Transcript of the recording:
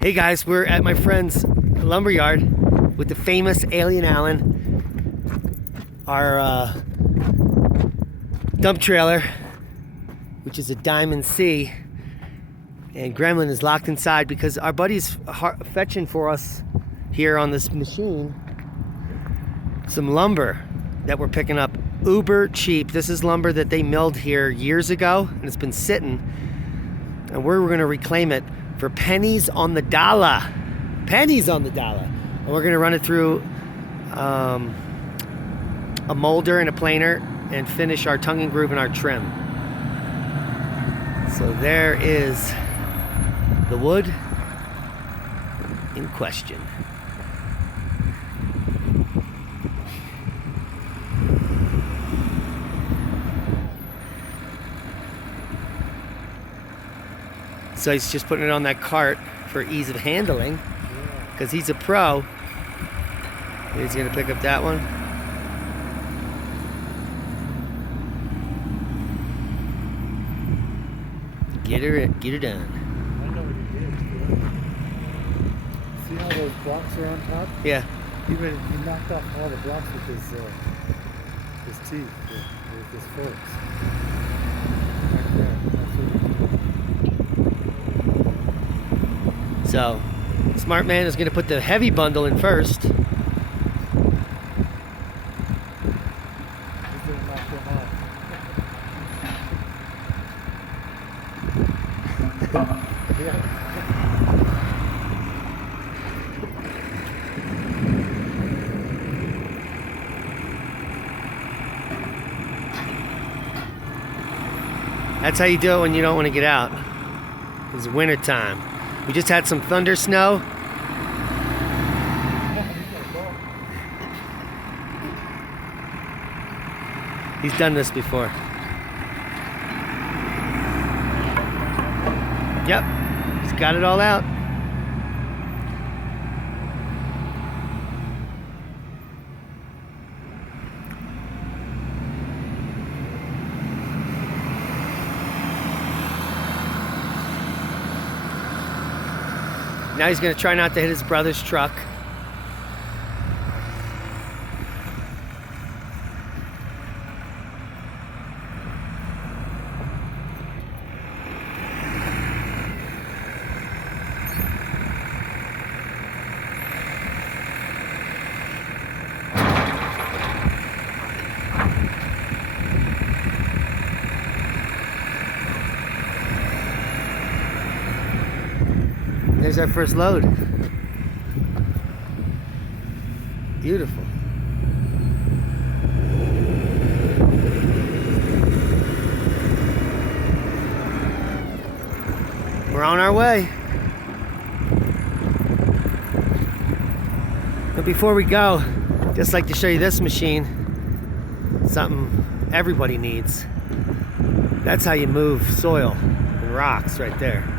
Hey guys, we're at my friend's lumberyard with the famous Alien Allen, our dump trailer, which is a Diamond C, and Gremlin is locked inside because our buddy's fetching for us here on this machine some lumber that we're picking up uber cheap. This is lumber that they milled here years ago, and it's been sitting, and we're going to reclaim it for pennies on the dollar. Pennies on the dollar. And we're going to run it through a molder and a planer and finish our tongue and groove and our trim. So there is the wood in question. So he's just putting it on that cart for ease of handling, because he's a pro. He's gonna pick up that one. Get her done. I know what he did. See how those blocks are on top? Yeah. He knocked off all the blocks with his teeth, with his forks. Like that. That's what he did. So, smart man is going to put the heavy bundle in first. He's gonna knock them off. Yeah. That's how you do it when you don't want to get out. It's winter time. We just had some thunder snow. He's done this before. Yep, he's got it all out. Now he's going to try not to hit his brother's truck. There's our first load. Beautiful. We're on our way. But before we go, just like to show you this machine. Something everybody needs. That's how you move soil and rocks right there.